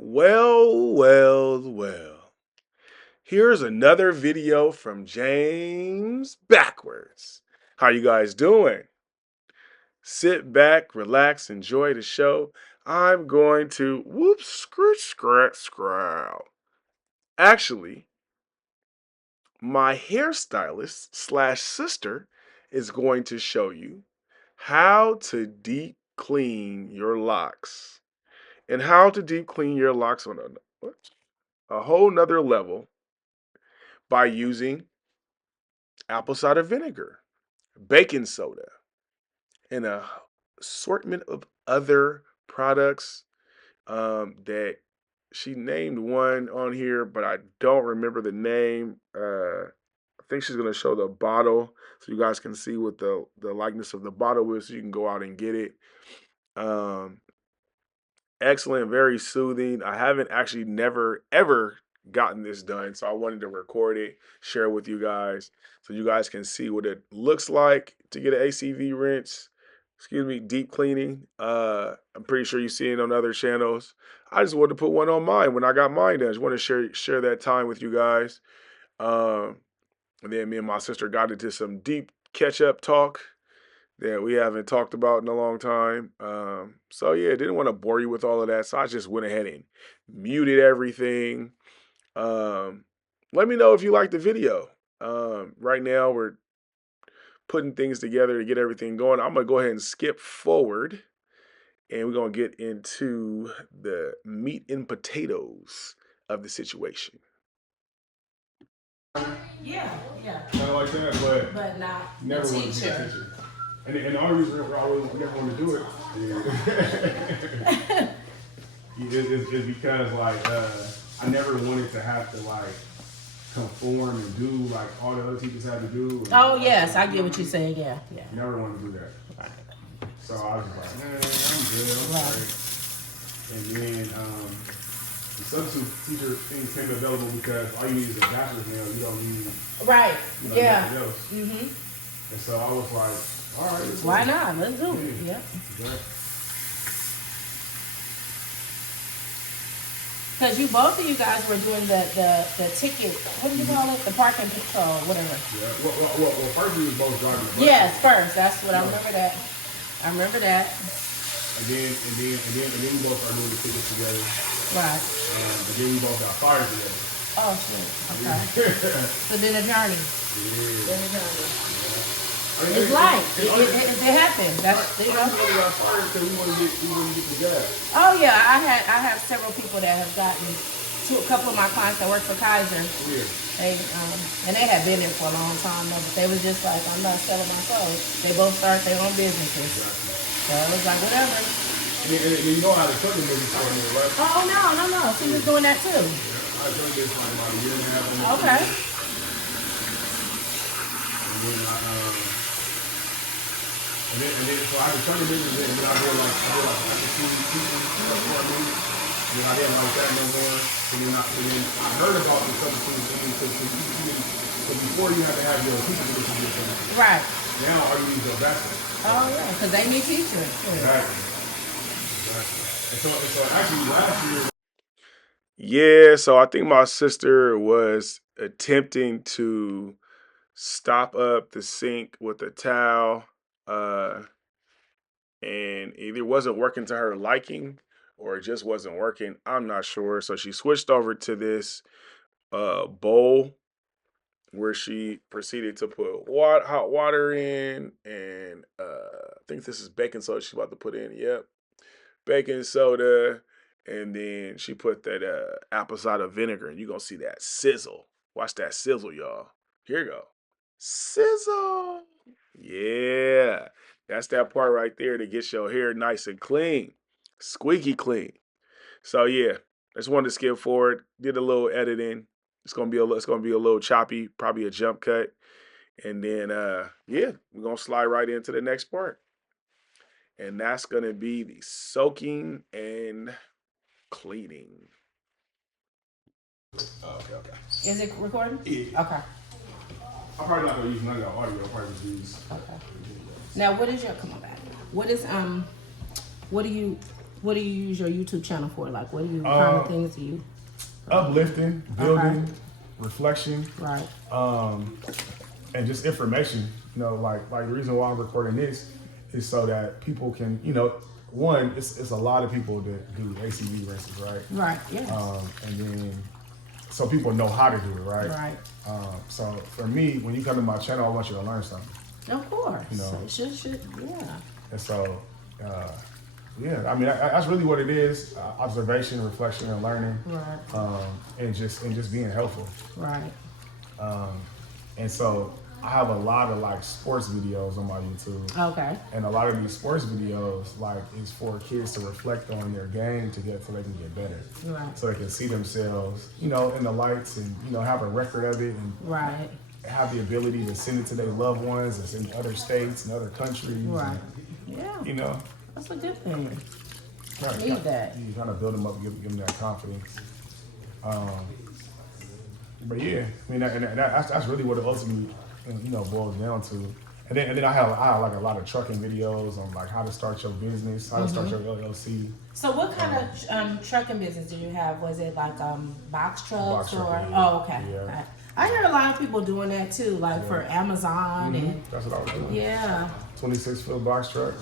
Well. Here's another video from James Backwards. How you guys doing? Sit back, relax, enjoy the show. I'm going to scratch. Actually, my hairstylist slash sister is going to show you how to deep clean your locks and how to deep clean your locks on a whole nother level by using apple cider vinegar, baking soda, and a assortment of other products that she named one on here, but I don't remember the name. I think she's gonna show the bottle so you guys can see what the likeness of the bottle is, so you can go out and get it. Um, Excellent, very soothing. I haven't actually never ever gotten this done, so I wanted to record it, share it with you guys, so you guys can see what it looks like to get an ACV rinse. Excuse me, deep cleaning. I'm pretty sure you see it on other channels. I just wanted to put one on mine when I got mine done. I just want to share that time with you guys. Um, and then me and my sister got into some deep catch up talk that we haven't talked about in a long time. So yeah, didn't want to bore you with all of that. So I just went ahead and muted everything. Um, Let me know if you like the video. Right now we're putting things together to get everything going. I'm gonna go ahead and skip forward and we're gonna get into the meat and potatoes of the situation. Yeah, yeah. Kind of like that, but not never a want to be a teacher. teacher. And the only reason I always never want to do it is because I never wanted to have to conform and do like all the other teachers had to do. Oh yes, I get what you're saying. Yeah. Never wanted to do that. So I was just like, man, I'm good. I'm Right. And then the substitute teacher thing came available because all you need is a bachelor's now. You don't need Right. Yeah. nothing else. Mhm. And so I was like, all right, let's Why do it. not? Let's do it. Yeah. Because both of you guys were doing the ticket. What do you call it? The parking patrol, whatever. Yeah. Well, first we was both driving the bus. Yes, first. That's what I remember. I remember that. And then we both started doing the tickets together. Right. And then we both got fired together. Oh shit. Okay. So then a journey. Yeah. Then a journey. I mean, It's life. It happened. That's you know. We got fired because we wouldn't get the gas. Oh yeah, I have several people that have gotten a couple of my clients that work for Kaiser. Yeah. And they had been there for a long time though, but they was just like, I'm not selling my clothes. They both start their own businesses. So it was like whatever. And you know how to cook the movie for me, right? Oh no. She was doing that too. Yeah. I done this for about a year and a half. Okay. And then so I had to turn the business in, and then I did like teaching stuff for me. And then I didn't like that no more. And then I heard about the substitute thing because before you had to have your teacher position. Right. Now all you need is a bachelor. Oh yeah, because they need teachers. Exactly. And so actually last year. Yeah, so I think my sister was attempting to stop up the sink with a towel, and either wasn't working to her liking or it just wasn't working. I'm not sure. So she switched over to this bowl where she proceeded to put hot water in, and I think this is baking soda she's about to put in. Yep, baking soda, and then she put that apple cider vinegar, and you're gonna see that sizzle. Watch that sizzle, y'all. Here you go. Sizzle. Yeah. That's that part right there that gets your hair nice and clean. Squeaky clean. So yeah, I just wanted to skip forward, did a little editing. It's gonna be a little choppy, probably a jump cut. And then yeah, we're gonna slide right into the next part. And that's gonna be the soaking and cleaning. Okay. Is it recording? Yeah. Okay. I'm probably not gonna use none of the audio. I'll probably just use. Okay. Now, what is your come on back? What is what do you What do you use your YouTube channel for? Like, what kind of things do you? Uplifting, building, reflection, Right. and just information. You know, like the reason why I'm recording this is so that people can, you know, one, it's a lot of people that do ACV races, right? Right. Yeah. And then so people know how to do it, right? Right. So for me, when you come to my channel, I want you to learn something. Of course. You know. So should yeah. And so, yeah, I mean, that's really what it is: observation, reflection, and learning, Right. and just being helpful. Right. And so, I have a lot of like sports videos on my YouTube. Okay. And a lot of these sports videos, like, is for kids to reflect on their game to get so they can get better. Right. So they can see themselves, you know, in the lights, and you know, have a record of it, and Right. have the ability to send it to their loved ones that's in other states and other countries. Right. And, Yeah. you know. That's a good thing. Right, Need that. You kind of build them up, give them that confidence. But yeah, I mean, that's really what it ultimately, you know, boils down to. And then I have like a lot of trucking videos on like how to start your business, how to start your LLC. So what kind of trucking business do you have? Was it like box trucks Box or? trucking, Oh, okay. yeah. Okay. I hear a lot of people doing that too, like for Amazon and That's what I was doing. yeah. 26-foot box truck.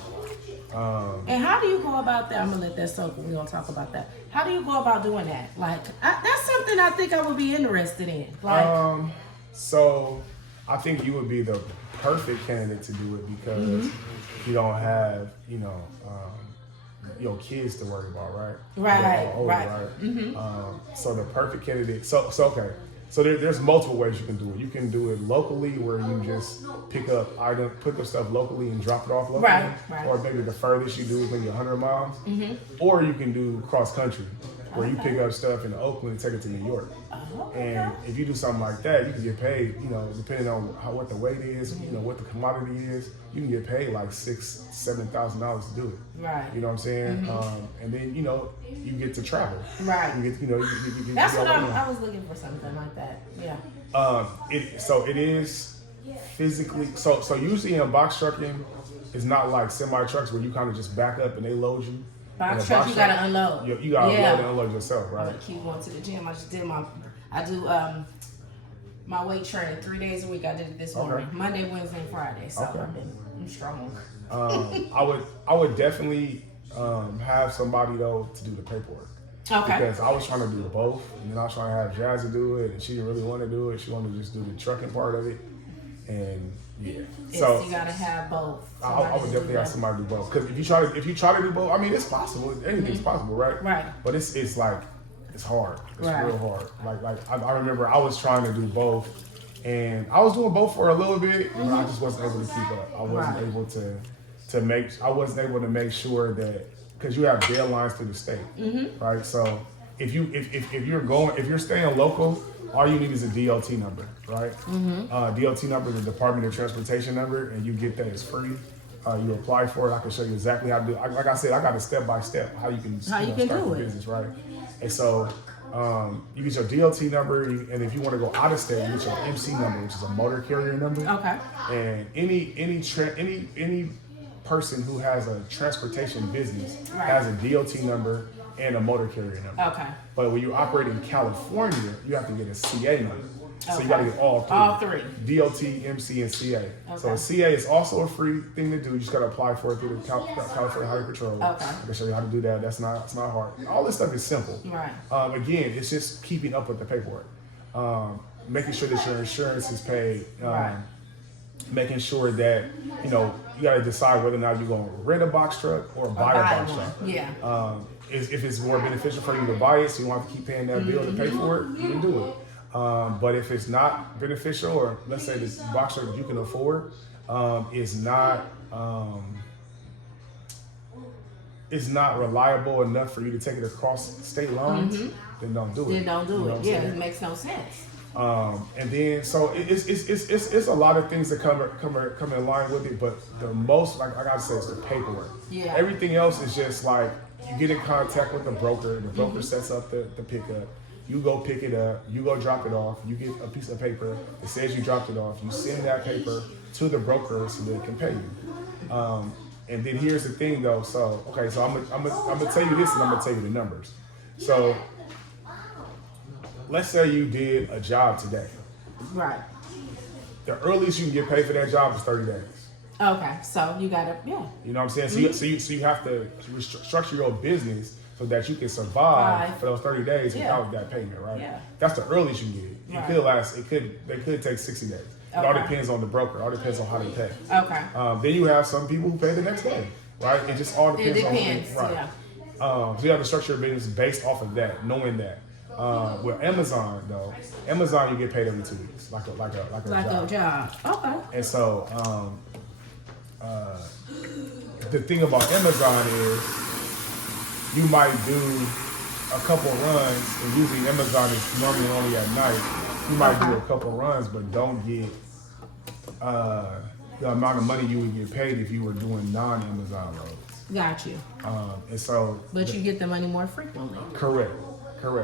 And how do you go about that? I'm gonna let that soak. We're gonna talk about that. How do you go about doing that? Like that's something I think I would be interested in. Like, So I think you would be the perfect candidate to do it because you don't have, you know, your kids to worry about, right? Right, They're all older, right. So the perfect candidate. So okay. So there's multiple ways you can do it. You can do it locally, where you just pick up stuff locally and drop it off locally. Right. Or maybe the furthest you do is maybe 100 miles. Or you can do cross country, where you pick up stuff in Oakland and take it to New York. And if you do something like that, you can get paid, you know, depending on what the weight is, you know, what the commodity is, you can get paid like $6,000-$7,000 to do it. Right. You know what I'm saying? And then, you know, you get to travel. Right. You get, you know, you That's get what I was looking for, something like that. Yeah. It is physically, so usually in box trucking, it's not like semi trucks where you kind of just back up and they load you. Box truck, you gotta unload. You gotta unload and unload yourself, right? I keep going to the gym. I do my weight training 3 days a week. I did it this morning, Monday, Wednesday, and Friday. So I'm strong. I would definitely have somebody though to do the paperwork. Okay. Because I was trying to do both, and then I was trying to have Jazzy do it, and she didn't really want to do it. She wanted to just do the trucking part of it, and yeah. So you gotta have both. I would definitely have somebody do both. Because if you try to do both, I mean, it's possible. Anything's possible, right? Right. But it's like it's hard. It's Right. real hard. Like I remember I was trying to do both, and I was doing both for a little bit, but I just wasn't able to keep up. I wasn't able to make sure that, because you have deadlines through the state, right? So if you're staying local, all you need is a DOT number, right? DOT number is the Department of Transportation number, and you get that. It's free. You apply for it. I can show you exactly how to do it. Like I said, I got a step-by-step how you can start the business, right? And so you get your DOT number, and if you want to go out of state, you get your MC number, which is a motor carrier number. Okay. And any person who has a transportation business has a DOT number and a motor carrier number. Okay. But when you operate in California, you have to get a CA number. So you got to get all three. All three. DOT, MC, and CA. Okay. So a CA is also a free thing to do. You just got to apply for it through the California Highway Patrol. Okay. I can show you how to do that. It's not hard. All this stuff is simple. Right. Again, it's just keeping up with the paperwork. Making sure that your insurance is paid. Right. Making sure that, you know, you got to decide whether or not you're going to rent a box truck or buy a box truck. Yeah. If it's more beneficial for you to buy it, so you want to keep paying that bill to pay for it, you can do it. But if it's not beneficial, or let's say this box truck that you can afford is not reliable enough for you to take it across state lines, then don't do it. Then don't do You know it. what I'm Yeah, saying? it makes no sense. And then so it's a lot of things that come in line with it, but the most, like I gotta say, is the paperwork. Yeah. Everything else is just like you get in contact with the broker Mm-hmm. sets up the pickup, you go pick it up, you go drop it off, you get a piece of paper that says you dropped it off, you send that paper to the broker so they can pay you. And then here's the thing though. So okay, so I'm gonna tell you this, and I'm gonna tell you the numbers. So let's say you did a job today. Right. The earliest you can get paid for that job is 30 days. Okay, so you gotta, yeah. You know what I'm saying? So you have to structure your business so that you can survive for those 30 days without that payment, right? Yeah. That's the earliest you can get it. It could last. They could take 60 days. It all depends on the broker. It all depends on how they pay. Okay. Then you have some people who pay the next day, right? It just all depends. Right. Yeah. So you have to structure your business based off of that, knowing that. With Amazon though, Amazon you get paid every 2 weeks, like a job. Okay. And so the thing about Amazon is you might do a couple runs, and usually Amazon is normally only at night. You might do a couple runs, but don't get the amount of money you would get paid if you were doing non-Amazon loads. Got you. And so, but you get the money more frequently. Correct.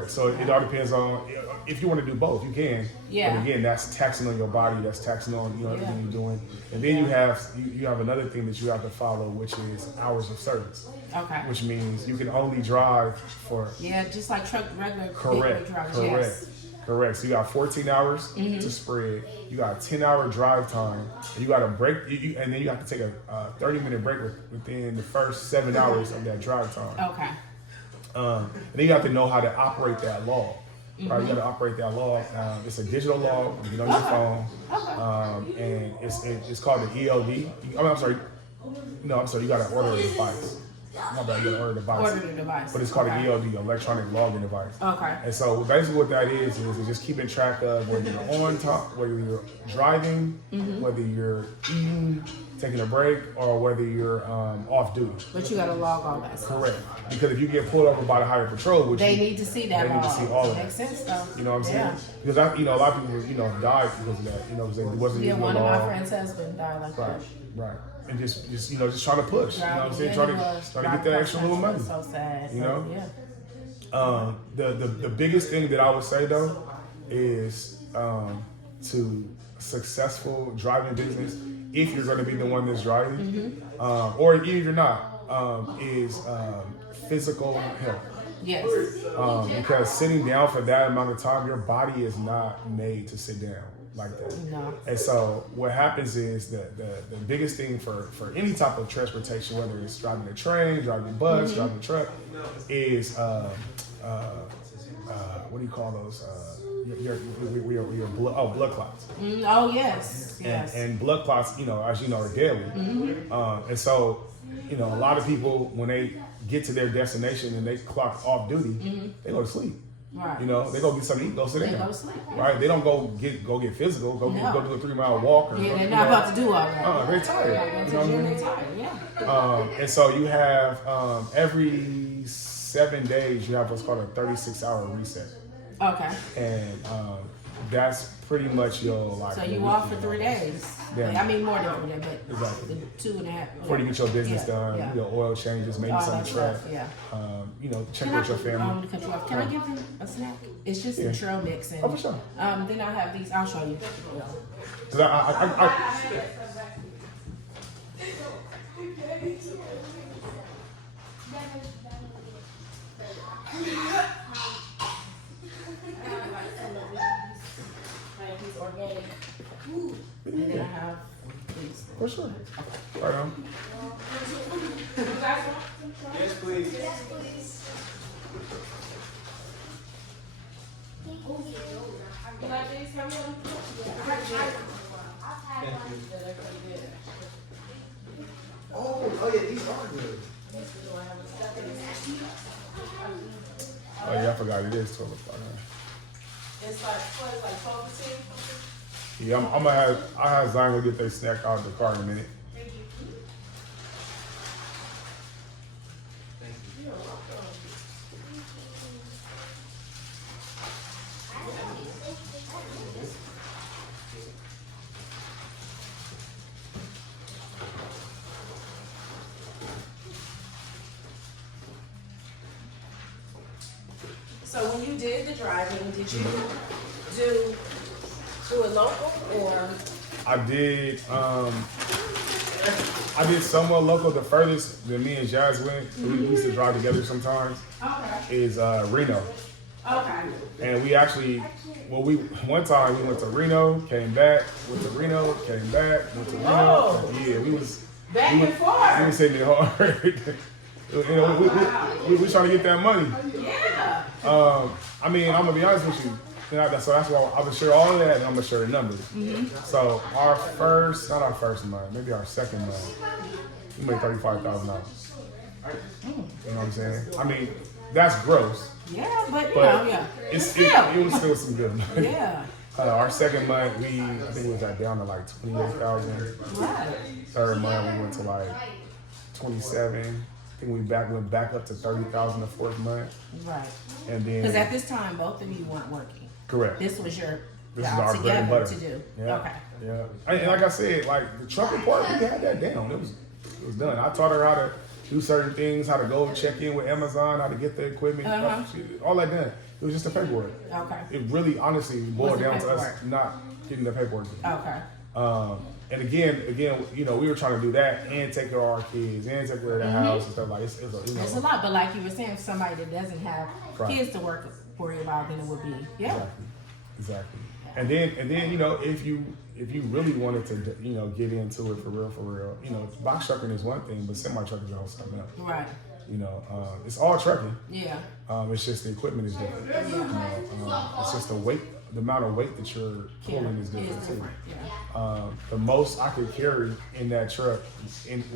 So it all depends on if you want to do both, you can. Yeah. But again, that's taxing on your body. That's taxing on everything you're doing. And then you have another thing that you have to follow, which is hours of service. Okay. Which means you can only drive for. Yeah, just like regular Correct. drivers. Yes. Correct. So you got 14 hours to spread. You got a 10-hour drive time, and you got a break. And then you have to take a 30-minute break within the first 7 hours of that drive time. Okay. And then you have to know how to operate that log. Right? You got to operate that log. It's a digital log. You get on your phone, and it's called the ELD. I'm sorry. No, I'm sorry. You got to order a device. My bad, you gotta order the device. But it's called an ELD, electronic logging device. Okay. And so basically what that is just keeping track of whether you're on top, whether you're driving, whether you're eating, taking a break, or whether you're off duty. But you gotta log all that stuff. Correct. Because if you get pulled over by the highway patrol, they need to see that. They need to see all of that. Makes sense though. You know what I'm saying? Because a lot of people, died because of that. Because they wasn't. Yeah, one of my friends' husband died like that. Right. And just trying to push. You know what I'm saying? Trying to get that extra little money. So sad. Yeah. The biggest thing that I would say though is to successful driving business, if you're going to be the one that's driving, or even if you're not, is physical health. Yes. Because sitting down for that amount of time, your body is not made to sit down like that. No. And so what happens is the biggest thing for any type of transportation, whether it's driving a train, driving a bus, driving a truck, is what do you call those? Your blood clots. Oh yes. And blood clots, as you know, are deadly. And so, a lot of people, when they get to their destination and they clock off duty, they go to sleep. Right. They go get something to eat, go sit down. Go to sleep. Right? They don't go get physical, go do a 3-mile walk. Or they're not about to do all that. They're tired. They're tired, and so you have every 7 days you have what's called a 36-hour reset. Okay. And that's pretty much your life. So you off for 3 days. Yeah. I mean more than 3 days, but exactly 2.5. Before you get your business done, oil changes, maybe some track. Yeah. Check with your family. Can I give you a snack? It's just some trail mix and for sure. Then I have these. I'll show you. Cause I He's organic. And then I have these. For sure. Right on. Yes, please. You like these? Thank you. Oh yeah, these are good. Oh yeah, I forgot it is 12 o'clock. It's like 12. Yeah, I'm gonna have Zion go get their snack out of the car in a minute. So when you did the driving, did you do it local or? I did. I did somewhat local. The furthest that me and Jazz went, we used to drive together sometimes, is Reno. Okay. And we actually, one time we went to Reno, came back, went to Reno, came back, went to Reno. Whoa. Yeah, we was Back and forth. We was hitting it hard. You know, we trying to get that money. Yeah. I mean, I'm gonna be honest with you. So that's why I'm gonna share all of that, and I'm gonna share the numbers. So not our first month, maybe our second month, we made $35,000. You know what I'm saying? I mean, that's gross. Yeah, but you But know, yeah. it was still some good money. Yeah. Our second month, I think we got down to like 28,000. Right. Third month, we went to like 27. I think we went back up to 30,000 the fourth month. Right. And then Because at this time, both of you weren't working. correct. This was your This is job our bread and together butter. to do. Yeah. Okay. Yeah. And like I said, like the trucking part, we had that down. It was done. I taught her how to do certain things, how to go check in with Amazon, how to get the equipment, all that done. It was just the paperwork. Okay. It really, honestly, boiled the down to us paperwork? not getting the paperwork. Okay. And again, you know, we were trying to do that and take care of our kids and take care of the house and stuff like it's It's a lot, but like you were saying, for somebody that doesn't have Right. kids to worry about, then it would be Exactly. And then you know, if you really wanted to, you know, get into it for real, you know, box trucking is one thing, but semi trucking is also something else. Right. You know, it's all trucking. Yeah. It's just the equipment is different. You know, it's just the amount of weight that you're pulling is different too. Yeah. The most I could carry in that truck,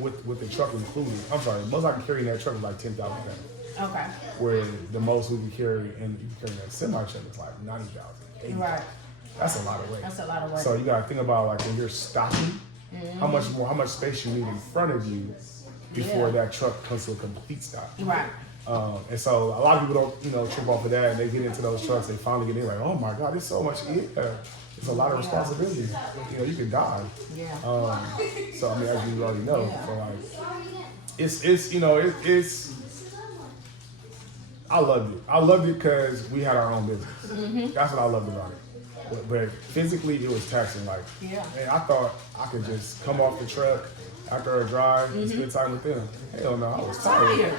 with the truck included, I'm sorry, the most I can carry in that truck is like 10,000 pounds. Okay. Where the most we can carry in that semi truck is like 90,000. Right. That's a lot of weight. That's a lot of work. So you gotta think about like when you're stocking, how much space you need in front of you before that truck comes to a complete stop. Right. And so a lot of people don't, you know, trip off of that, and they get into those trucks. They finally get in, like, oh my God, there's so much. Yeah, it's a lot of responsibility. You know, you could die. Yeah. So I mean, as you already know, Yeah. so like, it's you know, it's. I loved it. I loved it because we had our own business. That's what I loved about it. But physically, it was taxing. Like, and I thought I could just come off the truck after a drive and spend time with them. Hell no, I was tired.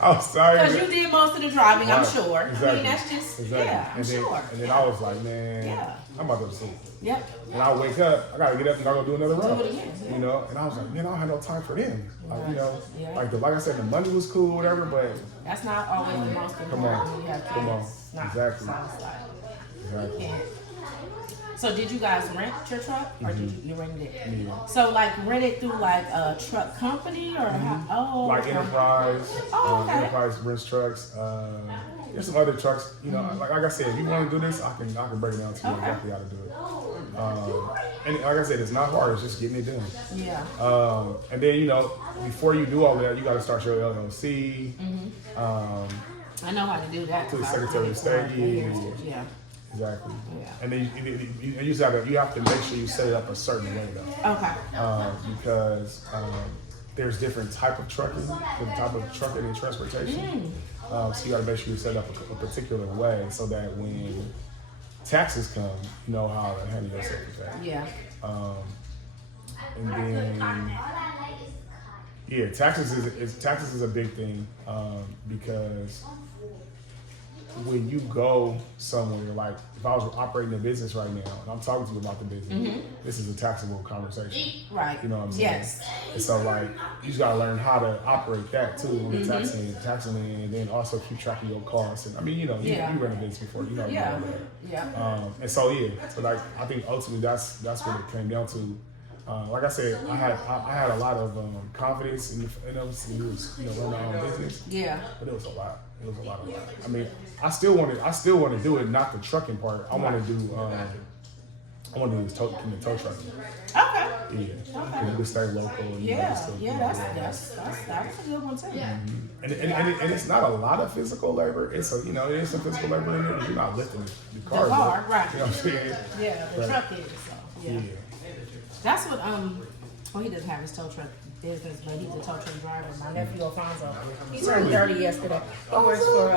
I was tired. Because you did most of the driving, I'm Right. sure. Exactly. I mean, that's just, yeah, I'm sure. And then I was like, man, Yeah. I'm about to go to sleep. Yep. And I wake up, I gotta get up and I go do another run. Do it again, yeah. You know, and I was like, man, I don't have no time for them. Like, you know, Yeah. like I said, the money was cool, whatever, but That's not always the most important Come on. when you have kids. Come on. It's not. Exactly. So it's like, exactly. you can't. So did you guys rent your truck, or did you rented it? Yeah. So like rent it through like a truck company, or how? Oh, Like okay. Enterprise, Oh, okay. Enterprise rents trucks. There's some other trucks, you know. Like I said, if you want to do this, I can break it down to you Okay. exactly how to do it. And like I said, it's not hard. It's just getting it done. Yeah. And then, you know, before you do all that, you got to start your LLC. I know how to do that. To the 'cause I Secretary did of it State, for yeah. years. Yeah. Exactly. Yeah. And then you have to make sure you set it up a certain way though, Okay. because there's different type of trucking and transportation. So you got to make sure you set it up a particular way so that when taxes come, you know how to handle yourself with that. Yeah. And then, yeah, taxes is a big thing because when you go somewhere, like if I was operating a business right now and I'm talking to you about the business, this is a taxable conversation. Right. You know what I'm saying? Yes. And so like you just gotta learn how to operate that too when taxing in, and then also keep track of your costs. And I mean, you know, you run a business before, you know. Yeah. You know that. Yeah. And so so like I think ultimately that's what it came down to. Like I said, I had a lot of confidence in us, you know, run my own business. Yeah. But it was a lot. It was a lot. I mean, I still want to do it, not the trucking part. I want to do this tow trucking. Okay. Yeah. Okay. You can stay local. And Yeah. Yeah. That's a good one too. And it's not a lot of physical labor. It is some physical labor in it. You're not lifting the car. The car, right. You know what I'm saying? Yeah. The Right. truck is. So yeah. That's what well, he doesn't have his tow truck business, but he's a tow truck driver. My nephew Alfonso, he turned 30 yesterday. He works for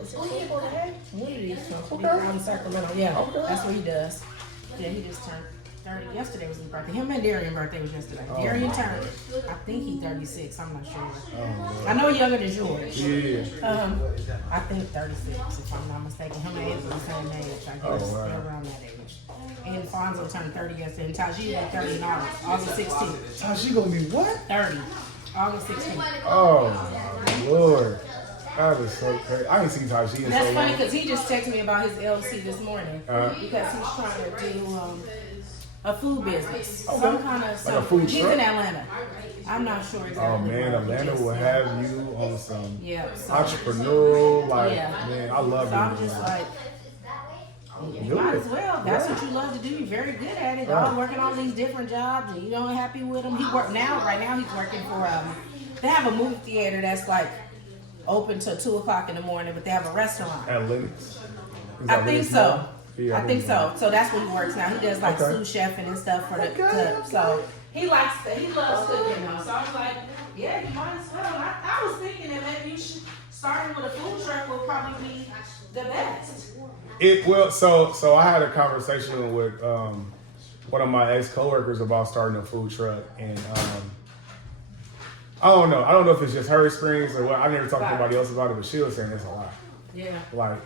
is it one of these companies out in Sacramento. Yeah, that's what he does. Yeah, he just turned 30. Yesterday was his birthday. Him and Darian's birthday was yesterday. Darian turned, I think he's 36. I'm not sure. I know younger than George. Yeah. I think 36, if I'm not mistaken. Him and Anthony the same age. I guess they're around that age. And Fonzo turned 30 yesterday. And Tajee was 30 in August 16. Tajee gonna be what? 30. August 16. Oh, Lord. That is so crazy. I ain't seen Tajee in That's so funny long. because he just texted me about his LLC this morning because he's trying to do a food business. Some kind of Like a food he's truck? in Atlanta. I'm not sure exactly. Oh man, where he Atlanta just will said. have you on some So, entrepreneurial, like Yeah. man, I love so I'm it. just like, you Do might it. as well. That's what you love to do. You're very good at it. All working on these different jobs, and you know happy with them. Right now he's working for they have a movie theater that's like open till 2 o'clock in the morning, but they have a restaurant. At Lennox. Is I that think Lennox so. Mall? Yeah, I think so. So that's where he works now. He does like sous chefing and stuff for the. So he loves cooking though. So I was like, yeah, you might as well. I was thinking that maybe you should starting with a food truck will probably be the best. So I had a conversation with one of my ex coworkers about starting a food truck, and I don't know if it's just her experience or what. I never talked to anybody else about it, but she was saying it's a lot. Yeah. Like,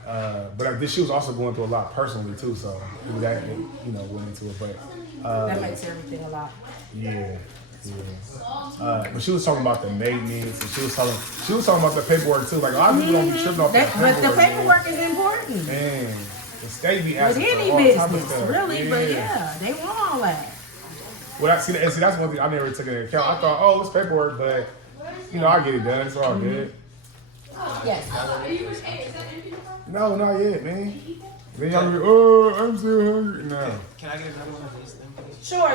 but she was also going through a lot personally too, so that went into it. But That makes everything a lot. yeah. But she was talking about the maintenance, and she was talking about the paperwork too. Like a lot of people don't be tripping off that But paperwork. the paperwork is important. Man, the state be With asking any for all type of business, stuff. really. But yeah, they want all that. Well, see, that's one thing I never took into account. I thought, oh, it's paperwork, but I get it done. It's all good. Yes. No, not yet, man. Then y'all be, oh, I'm still hungry. No. Can I get another one of these then, please? Sure.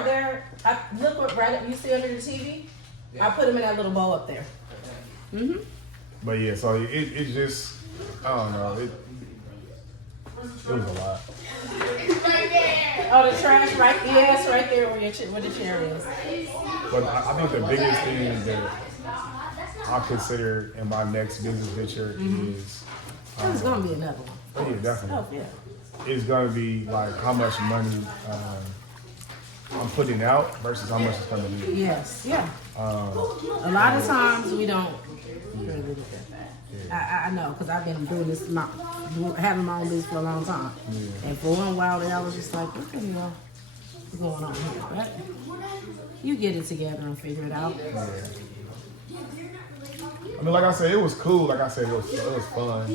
Look what right up. You see under the TV? I put them in that little bowl up there. But yeah, so it just, I don't know. It was a lot. Oh, the trash right? Yes, right there where the chair is. But I think the biggest thing that I consider in my next business venture is, There's gonna be another one. oh yeah, definitely. Oh yeah. It's gonna be like how much money I'm putting out versus how much it's coming in. Yes. Yeah. A lot of times we don't really look at that. I know because I've been doing this, having my own business for a long time, and for one while there I was just like, what the hell is going on here? But you get it together and figure it out. Yeah. I mean, like I said, it was cool. Like I said, it was fun.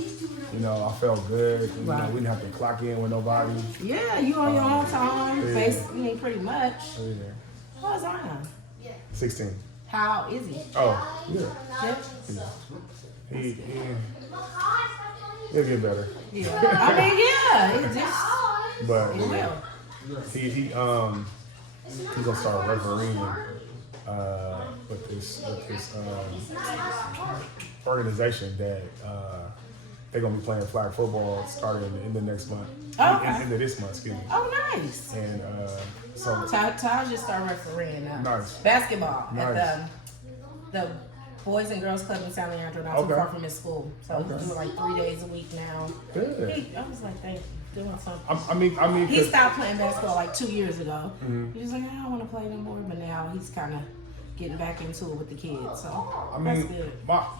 You know, I felt good. You know, we didn't have to clock in with nobody. Yeah, you on your own time, Yeah. basically, pretty much. Oh, yeah. How is Zion? 16. How is he? Oh, yeah. Yep. He'll get better. Yeah. I mean, yeah, it just But it will. he's gonna start refereeing with this organization that they're gonna be playing flag football starting in the next month. Okay. Into this month, excuse me. Oh, nice. And so Taj just started refereeing now. Nice. Basketball Nice. at the Boys and Girls Club in San Leandro, not too far from his school. So he's doing like 3 days a week now. good. I was like, thank you, doing something. I mean, He 'cause- stopped playing basketball like 2 years ago. He was like, I don't want to play no more, but now he's kind of getting back into it with the kids. So I that's mean, good.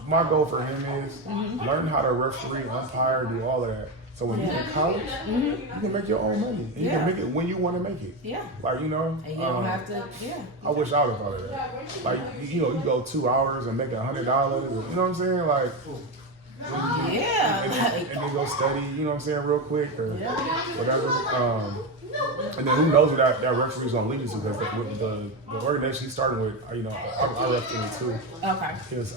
my goal for him is learn how to referee, umpire, do all of that. So when you're in college, you can make your own money. And you can make it when you want to make it. Yeah. Like, you know. And you don't have to, I wish I would have thought of that. Like, you go 2 hours and make $100. You know what I'm saying? Like, Yeah. and then go study, you know what I'm saying, real quick or whatever. And then who knows where that referee's gonna lead you to? Because with the organization he's starting with, you know, I referee too. Okay. His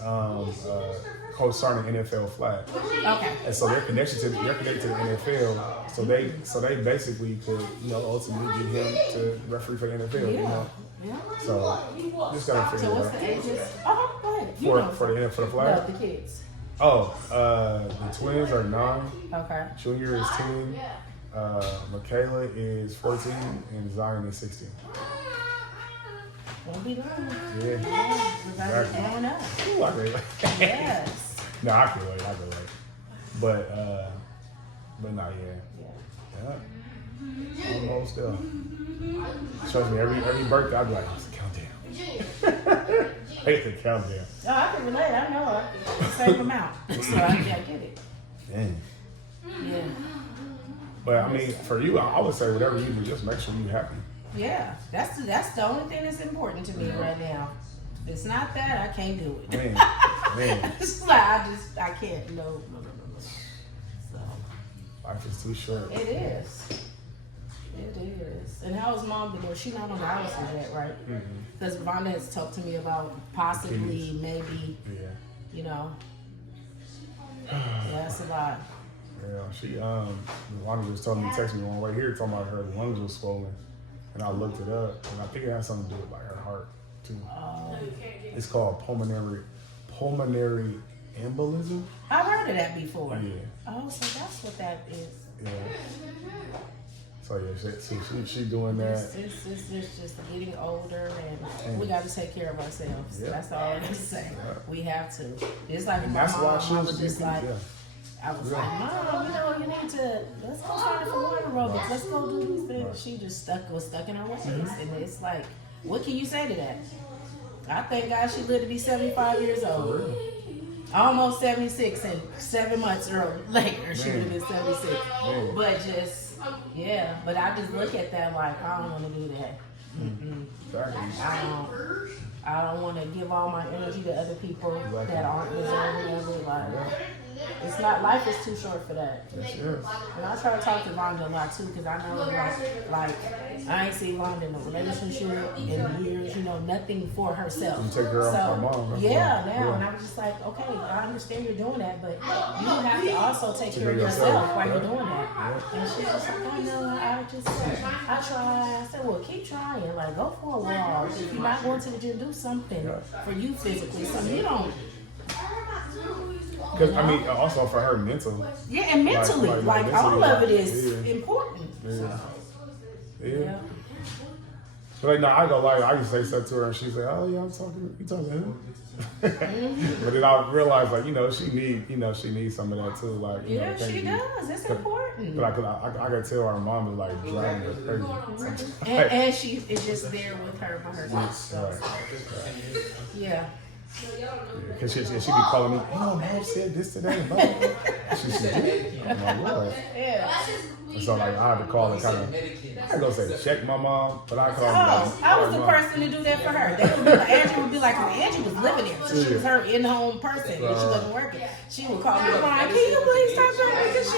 coach starting NFL flag, Okay. and so they're connected to the NFL. So they basically could, you know, ultimately get him to referee for the NFL. You know, Yeah. so just gotta So figure what's it out. the ages? Go ahead. You know. For the flag. No, the kids. Oh, the twins are 9. Okay. Junior is 10. Michaela is 14, and Zion is 16. Won't be long. Yeah. Everybody's Exactly. growing up. Ooh, I can wait. Yes. No, I can wait. But not, yeah. Yeah. Yeah. Almost there. Trust me, every birthday I'd be like, it's a countdown. I hate the countdown. Oh, I can relate. I know her. Same amount. So I get it. Dang. Yeah. But I mean, for you, I would say whatever you do, just make sure you're happy. Yeah. That's the only thing that's important to me right now. If it's not that, I can't do it. Man. It's like I can't. No. So. Life is too short. It is. It is. And how is mom been doing? She's not on dialysis yet, right? Because Vonda has talked to me about possibly, maybe, you know. Yeah, that's a lot. Yeah, she Wanda just told me, texted me on the way here, talking about her lungs were swollen, and I looked it up, and I think it has something to do with like her heart too. It's called pulmonary embolism. I've heard of that before. Yeah. Oh, so that's what that is. Yeah. So yeah, she doing that. It's just getting older, and we got to take care of ourselves. Yeah. That's all I can say. Yeah. We have to. It's like And my that's mom. why she I was was just like, I was like, Mom, you know, you need to let's go start for water aerobics. Let's go do these things. She just was stuck in her ways, and it's like, what can you say to that? I thank God she lived to be 75 years old. Almost 76, and 7 months later she would have been 76. But just. Yeah, but I just look at that like I don't want to do that. I don't want to give all my energy to other people that aren't deserving of it. Like it's not, life is too short for that. And I try to talk to Vonda a lot too, because I know like I ain't seen Vonda in a relationship in years. You know, nothing for herself. You take her out for mom. And I'm just like, okay, I understand you're doing that, but you have to also take care of yourself while you're doing that. And she's just like, I know, I try. I said, well, keep trying. Like, go for a walk. If you're not going to the gym, do something for you physically. So you don't. Because I mean, also for her mental. Yeah, and mentally, like all of it is important. Yeah. But like, no, I go like I used to say stuff to her, and she's like, "Oh yeah, you talking to him?" But then I realized, like, she needs some of that too. Like, she does. It's important. But I could tell our mom is like driving her crazy. And she is just there with her by herself. So. Yeah. Because she be calling me, oh, mom said this today. She did. I'm like, what? Yeah. And so like I had to call and kind of, I go say check my mom, but I call. I was the person to do that for her. Angie would be like, when Angie was living there, so she was her in-home person, but she wasn't working. She would call me crying, can you please stop doing this?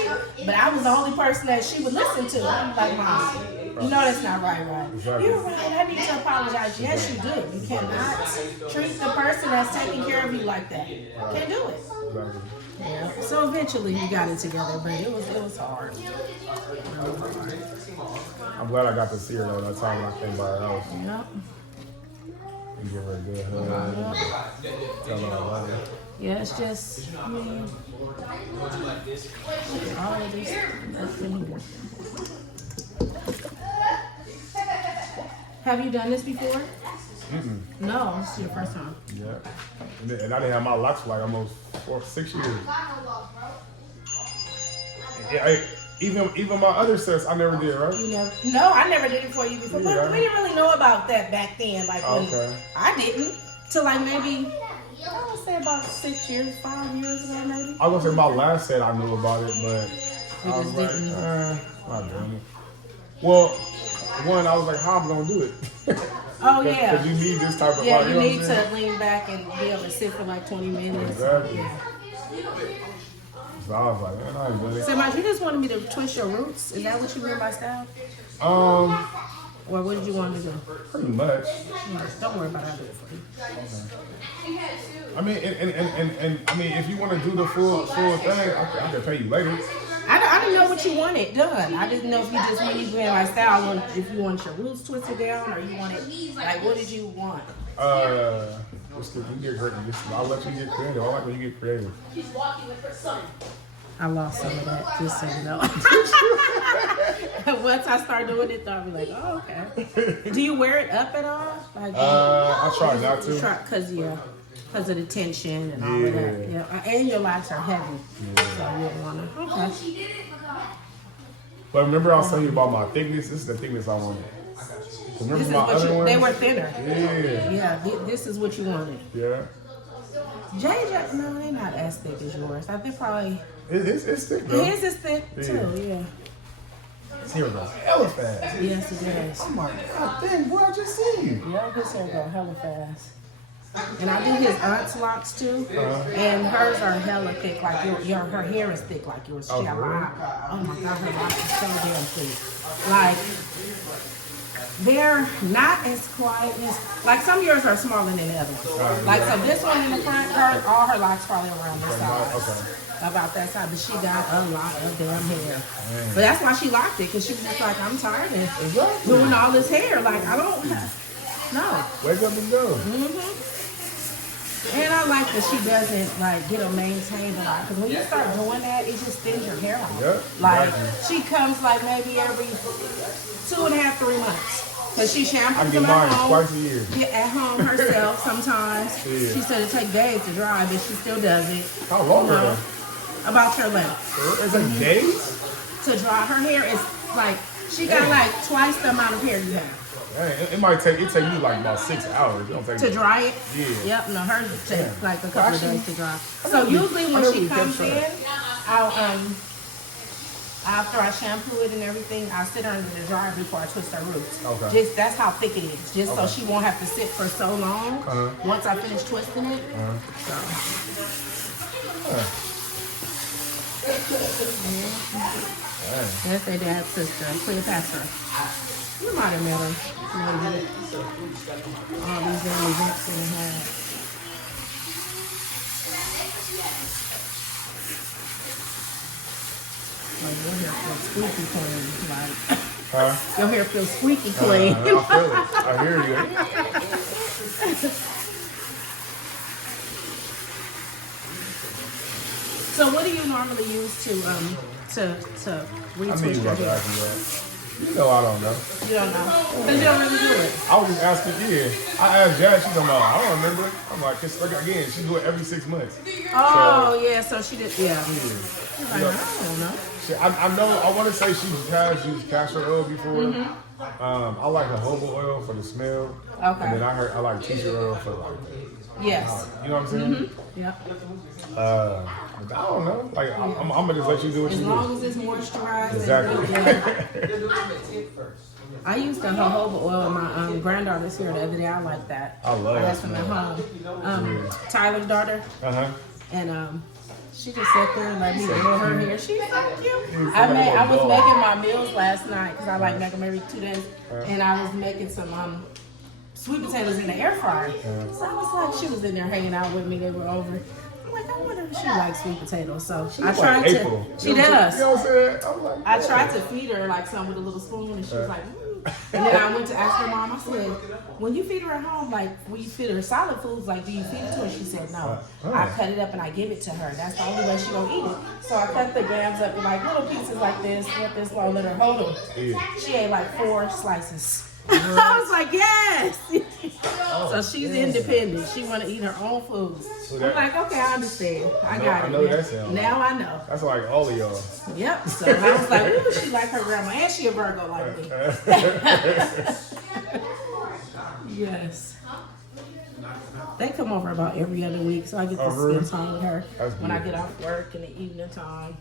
But I was the only person that she would listen to. I'm like, Mom, you know that's not right. Exactly. You're right. I need to apologize. Yes, you do. You cannot treat the person that's taking care of you like that. Can't do it. Exactly. Yeah. So eventually we got it together, but it was hard. I'm glad I got to see her though. That time when I came by her house. Yep. And give her a good hug. Tell her I love her. Yeah, it's just, I mean, all of this. Have you done this before? Mm-mm. No, this is your first time. Yeah. And I didn't have my Locs for like almost 6 years. Even my other sets, I never did, right? You never? No, I never did it for you before. But we didn't really know about that back then. Like, I didn't. Till like maybe, I would say about 6 years, 5 years ago maybe. I was gonna say my last set I knew about it, but I was like, not doing it. Well, one, I was like, how am I gonna do it? Oh yeah. Because you need this type of you need to lean back and be able to sit for like 20 minutes. Exactly. Yeah. So I was like, man, I ain't doing it. So Mike, you just wanted me to twist your roots? Is that what you mean by style? Or what did you want to do? Pretty much. Don't worry about it. I'll do it for you. Okay. I mean, and I mean, if you want to do the full thing, I can pay you later. I didn't know what you wanted done. I didn't know if you just when you doing my style, if you want your roots twisted down or you wanted, like, what did you want? You get great. I'll let you get creative. I like when you get creative. She's walking with her son. I lost some of that, just so you know. Once I start doing it, I'll be like, oh, okay. Do you wear it up at all? Like, I try not to. Because of the tension and all of that. Yeah. And your locks are heavy. So you don't want to. Okay. But remember, I was telling you about my thickness. This is the thickness I wanted. Remember This is my what other you, ones? they were thinner. Yeah. Yeah, this is what you wanted. Yeah. JJ, no, they're not as thick as yours. I think probably It's thick, though. his is thick too. Yeah. Here we go. Hella fast. Yes, it is. Oh my God, dang, boy, I just seen you. Yeah, his hair go hella fast. And I do his aunt's locks too, and hers are hella thick. Like her hair is thick like yours. She Oh, got really? oh my God, her locks are so damn thick. Like they're not as quiet as like some of yours are smaller than the others. Like so, this one in the front, all her locks probably around this size. Okay. About that side, but she got a lot of damn hair. But that's why she locked it, because she was just like, I'm tired of doing all this hair. Like, I don't, no. Wake up and go. And I like that she doesn't, like, get them maintained a lot. Because when you start doing that, it just thins your hair out. Yep, Like, exactly. she comes, like, maybe every 2.5, 3 months. Because she I shampoos get them at mine home. twice a year. Get at home herself sometimes. Yeah. She said it take days to dry, but she still does it. How long You are know, they? about your length. Is it days? To dry her hair is like she got like twice the amount of hair you have. Dang, it might take you like about 6 hours. It don't take To dry it? Yeah. Yep, no, hers takes like a couple of days to dry. So never- usually I when never she kept comes track. in, I'll after I shampoo it and everything, I sit her under the dryer before I twist her roots. Okay. Just that's how thick it is. Just so she won't have to sit for so long once I finish twisting it. So. That's their dad's sister, Cleopatra. You might have met her. Maybe. All these damn events they had. Like your hair feels squeaky clean. Like your hair feels squeaky clean. I feel it. I hear you. So what do you normally use to I mean, retwist you your about to hair? ask me that. You know I don't know. You don't know. Because you don't really do it. I was just asking, yeah. I asked Jazz, she's like, I don't remember it. I'm like, cause like again, she do it every 6 months. Oh, yeah, so she did, yeah. She's like, Yeah. I don't know. I know, I want to say she has used castor oil before. I like jojoba oil for the smell. Okay. And then I like tea oil for like, Yes. you know what I'm saying? Yep. But I don't know. Like, I'm gonna just let you do what As you long do. as it's moisturized. Exactly. And good, I used the jojoba oil in my granddaughter's hair the other day. I like that. I love I that got some at smell. home. Tyler's daughter. And she just sat there and let me roll her hair. She's so cute. I was making my meals last night because I like make them every 2 days. And I was making some sweet potatoes in the air fryer. So I was like, she was in there hanging out with me. They were over. I'm like, I wonder if she likes sweet potatoes. So I tried to. April. She You know what I'm does. saying? I'm like, I tried to feed her like some with a little spoon, and she was like, And then I went to ask her mom. I said, when you feed her at home, like when you feed her solid foods, like do you feed it to her? She said, no. I cut it up and I give it to her. That's the only way she gonna eat it. So I cut the grams up in like little pieces like this, with this long, let her hold them. She ate like 4 slices. I was like, yes. So she's independent. She want to eat her own food. I'm like, okay, I understand. I got it. I know that sound. Now I know. That's like all of y'all. Yep. So I was like, ooh, she like her grandma, and she a Virgo like me. Yes. They come over about every other week, so I get to really? spend time with her when I good. get off work in the evening time.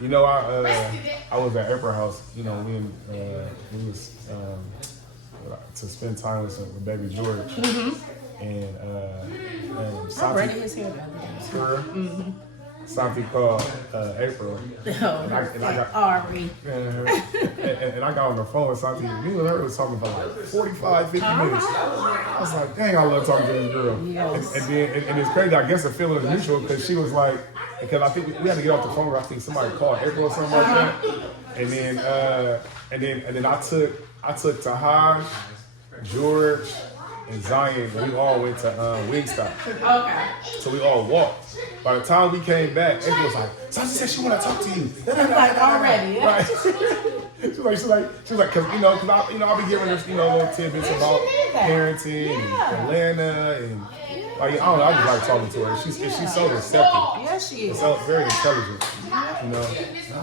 You know, I was at April House. You know, we was to spend time with baby George, and I Santi, braided his hair the other day. Santi called April, Oh, and I got Ari. and I got on the phone with Santi. Me and her was talking for like 45, 50 minutes. I was like, dang, I love talking to this girl. Yes. And then and it's crazy. I guess the feeling is mutual because she was like, because I think we had to get off the phone. I think somebody called April or something like that. And then I took Tahaj, George, and Zion. And we all went to Wingstop. Okay. So we all walked. By the time we came back, April was like, Santi said she want to talk to you. Like already. Yeah. Right. She was like, cause I'll be giving her, little tidbits about parenting and Atlanta and Like, I don't know, I just like talking to her. She's so receptive. Yeah, she is. So very intelligent. You know? And I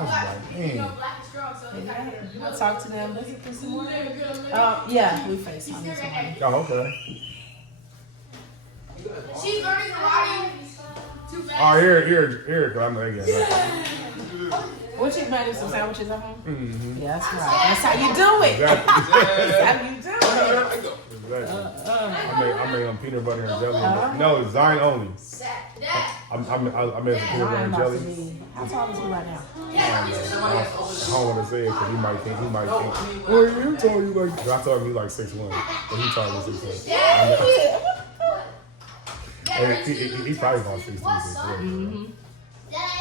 was like, man. Yeah. I'll talk to them. Visit this morning. Yeah, we FaceTime this morning. Oh, okay. She's learning karate too fast. Oh, here, I'm like, yeah. What you made him some sandwiches at home? Mm-hmm. Yeah, that's right. That's how you do it. Exactly. That's how you do it. Exactly. I made peanut butter and jelly. No, it's Zion only. I made some peanut butter and jelly. How tall is he right now? I don't want to say it because he might think, oh, you told you like, I told him he like 6'1", but he told me 6'1". He probably about 6'2". Mm-hmm.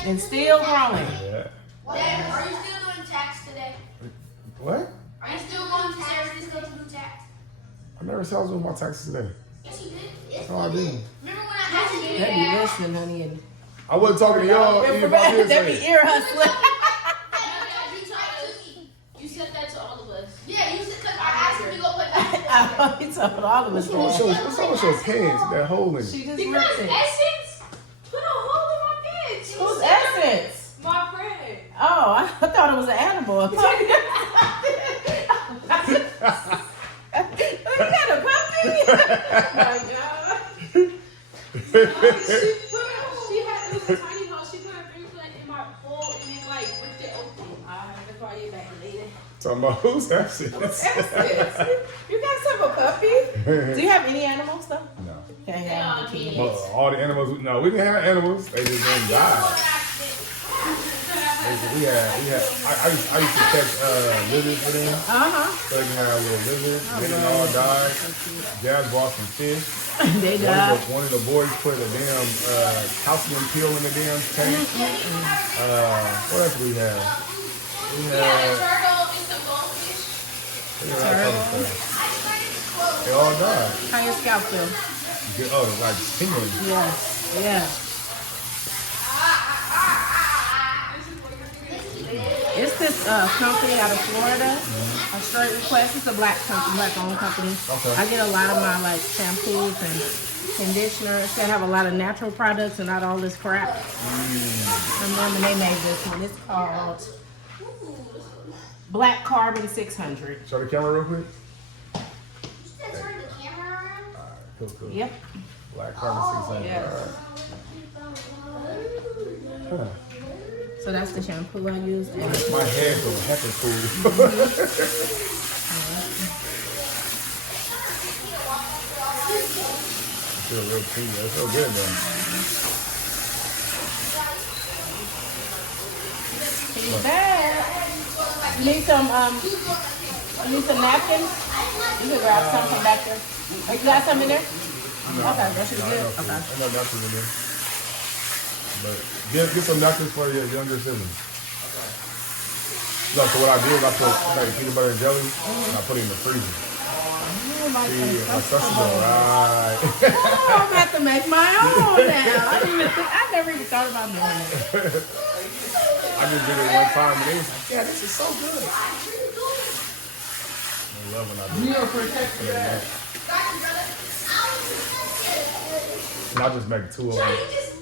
And still growing. Yeah. Dad, are you still doing tax today? What? Are you still going to San Francisco to do tax? I never said I was doing my taxes today. Yes, you did. Yes, No, I didn't. Remember when I asked you? They be listening, honey. And I wasn't talking to y'all. they If I did be say it. ear hustling. You said that to all of us. Yeah, you said because I asked him to go play basketball. He told all of us What's wrong that. with your pants? That hole in it. She just Because ripped it. Essence put a hole in my pants. Who's Essence? My friend. Oh, I thought it was an animal. You got a puppy? Oh my God. She had it was a tiny hole. She put her finger in my bowl and then like ripped it open. I have to call you back later. Talking about who's Essence? Essence. You got some a puppy? Do you have any animals though? No. Can't have any kids. Well, all the animals, no, we didn't have animals. They just didn't die. I used to catch lizards for them. So they can have little lizards. They didn't all die. Dad bought some fish. They died. One of the boys put a damn calcium pill in the damn tank. What else do we have? We had Turtle and some goldfish. They all died. How your scalp feel? Oh, like tingling. Yes. Yeah. It's this company out of Florida, a straight request. It's a black company, black-owned company. Okay. I get a lot of my like shampoos and conditioners. They have a lot of natural products and not all this crap. And then they made this one. It's called Black Carbon 600. Show the camera real quick. You said turn the camera around? Cool. Yep. Black carbon 600. Yes. Huh. So that's the shampoo I used. And My hair feels heckin' cool. I feel real clean. It feels good though. He's back. You need some napkins? You can grab some from back there. Oh, you got some in there? Okay, that should be good. Okay. I know napkins in there. But get some napkins for your younger siblings. No, so what I do is I put peanut butter and jelly and I put it in the freezer. Oh, my See, my goodness. sister's alright. Oh, I'm gonna have to make my own now. I never even thought about doing it. I just did it one time and they was like, yeah, this is so good. I love when I do it. And I just make 2 of them,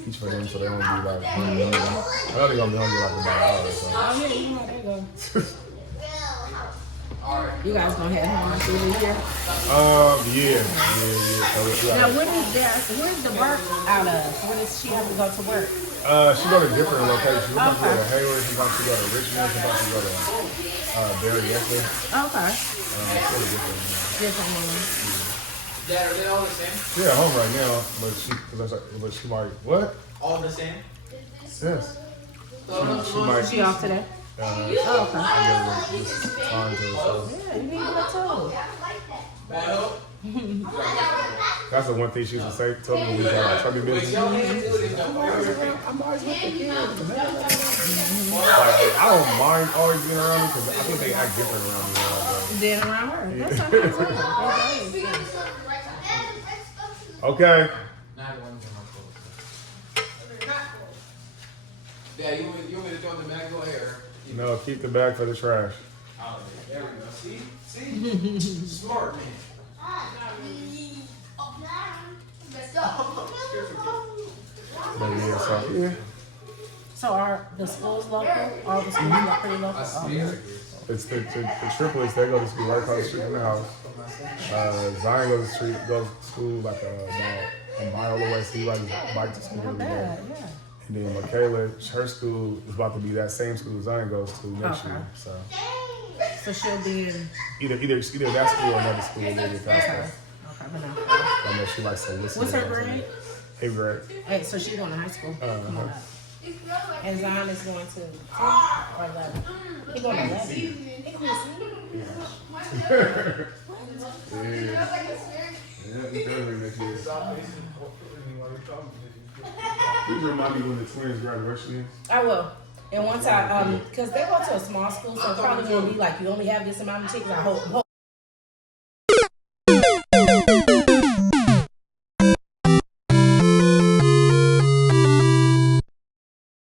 each for them, so they won't be like, I know they're gonna be hungry like about an hour or so. Oh, yeah, you know, there you go. You guys gonna head home after you leave here? Yeah. Now, where's the work out of? Where does she have to go to work? She go to different locations. She wants to go Okay. to Hayward, she wants to go to Richmond, she wants to go to Berryessa. Okay. Sort of different. Different ones. Dad, are they all the same? Yeah, home right now, but she might, what? All the same? Yes. She might, She off today? oh, okay. I guess it's time to, so. Yeah, you need one too. Bad hope? That's the one thing she used to say, tell me when we got our trucking Wait, business. y'all hands do it in I'm always with the kids. Like, I don't mind always being around them because I think they act different around me. Then around her. That's something too. Okay. Not one for my clothes. Dad, you want me to throw in the bag? Go ahead. No, keep the bag for the trash. Oh, there we go. See? Smart man. But yeah, so yeah. So are the schools local? All the schools are pretty local? Oh. It's the triplets. They go to school right across the street from the house. Zion goes to school like a mile away, so he rides his bike to school Not every day. bad, yeah. And then Michaela, her school is about to be that same school Zion goes to next Okay. year. So So she'll be in. either that school or another school. They'll get past Okay. her. Okay, but no. I know she likes to listen. What's to her them. grade? 8th grade. Hey, so she's going to high school. Come on up. And Zion is going to 10 or 11. He's going to 11. He's going to Please remind me when the twins' graduation is. I will. And once I, because they go to a small school, so it probably won't be like you only have this amount of tickets. I hope